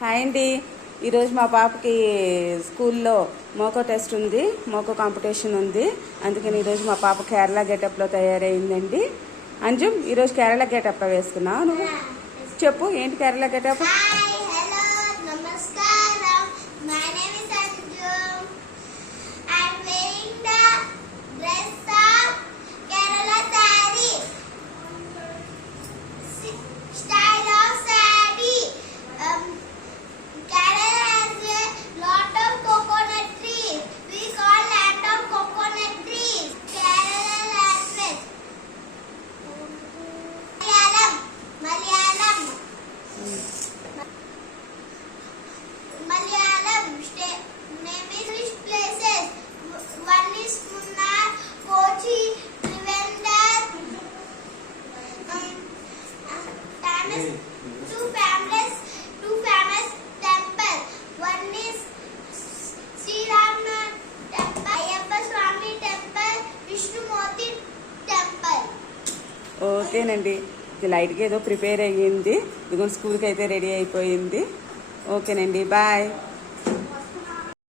Hi అండి. ఈరోజు మా పాపకి స్కూల్లో మోకో టెస్ట్ ఉంది మోకో కాంపిటీషన్ ఉంది. అందుకని ఈరోజు మా పాప కేరళ గెటప్లో తయారైందండి. అంజుమ్ ఈరోజు కేరళ గెటప్ వేసుకున్నావు నువ్వు? చెప్పు ఏంటి Kerala getup? Famous, two famous, two famous temple. One is Sri Ramnath temple, Ayappa Swami temple, Vishnumurti temple. ఓకేనండి ఇది లైట్గా ఏదో ప్రిపేర్ అయ్యింది ఇదిగో స్కూల్కి అయితే రెడీ అయిపోయింది ఓకేనండి బాయ్